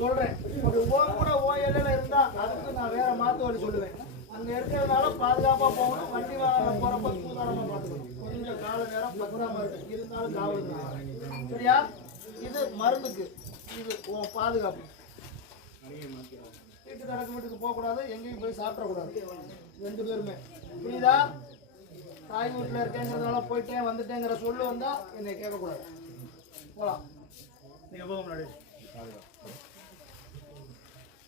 சொல்றேன். ஒரு ஓ கூட ஓ எல்லையில இருந்தா அதுக்கு நான் வேற மாத்து வழி சொல்லுவேன். அங்க இருக்கிறதுனால பாதுகாப்பா போகணும். வண்டி வாங்க போறப்ப சூதாரமா பார்த்துக்கணும் கொஞ்சம் கால நேரம் பத்திரமா இருக்கு. இருந்தாலும் காவல் சரியா? இது மருந்துக்கு. இது உன் பாதுகாப்பு. வீட்டு கடக்கு வீட்டுக்கு போகக்கூடாது. எங்கேயும் போய் சாப்பிடக்கூடாது. ரெண்டு பேருமே. புரியுதா? தாய் வீட்டில் இருக்கேங்கிறதுனால போயிட்டேன் வந்துட்டேங்கிற சொல்லு வந்தா என்னை கேட்கக்கூடாது. போகலாம் நீங்க போக முன்னாடி.